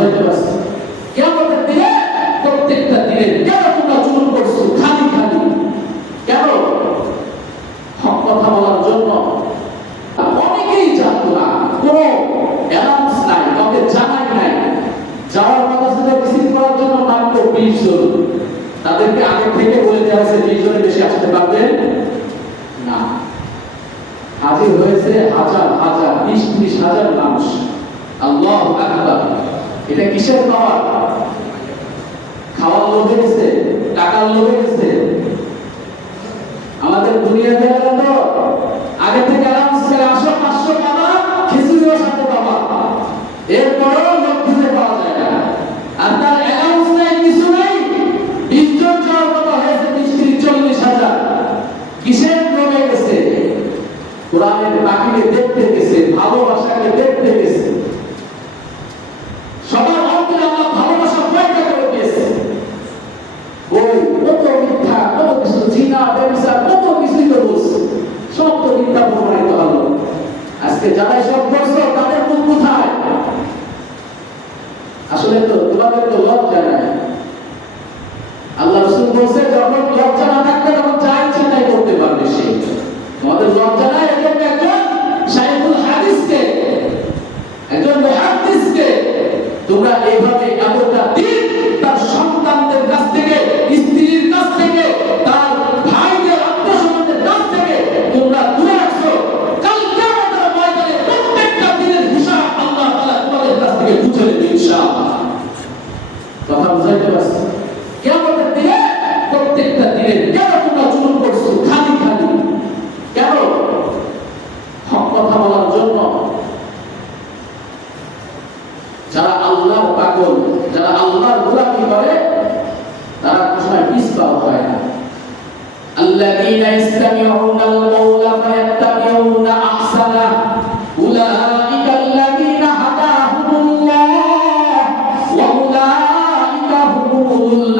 বুঝাইতে পারছি। কেমন দিলে প্রত্যেকটা দিলে কেন তোমরা জুলুম করছ? খালি খালি। কেন? হক কথা বলার জন্য। অনেকেই জানতো না, কোনো অ্যালাউন্স নাই, কাউকে জানাই নাই। যাওয়ার কথা সাথে রিসিভ করার জন্য মাত্র বিশ জন। তাদেরকে আগে থেকে বলে দেওয়া হয়েছে, বিশ জনের বেশি আসতে পারবে না। হাজির হয়েছে হাজার হাজার, বিশ, ত্রিশ হাজার মানুষ। আল্লাহ আকবার। এটা কিসের পাওয়ার খাওয়ার লোভে গেছে, টাকার লোভে গেছে। আমাদের দুনিয়া দেওয়া গেল আগে থেকে অ্যানাউন্স করে আসো পাঁচশো পাবা খিচুড়িও সাথে পাবা। এরপরেও লোক খুঁজে পাওয়া যায় না। আর তার অ্যানাউন্স নাই, কিছু নাই। বিশ জন হয়েছে? বিশ ত্রিশ, চল্লিশ হাজার। কিসের লোভে গেছে? কোরআনের পাখিকে দেখতে গেছে, ভালোবাসাকে দেখতে গেছে। মিথ্যা প্রমাণিত হলো। আজকে যারা সব করছ, তাদের মুখ কোথায়? আসলে তো তোমাদের তো লজ্জা বুঝাইতে পারছি। কেমন দিনে, প্রত্যেকটা দিনে কেন তোমরা জুলুম করছ? খালি খালি। কেন? হক কথা বলার জন্য। যারা আল্লাহ পাগল, যারা আল্লাহর গোলামি করে, তারা কোথায় পিস পাওয়া হয় না? আল্লাহ ইসলামী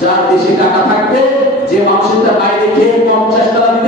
যার দেশে টাকা থাকবে যে মানুষের বাইরে খেয়ে পঞ্চাশ টাকা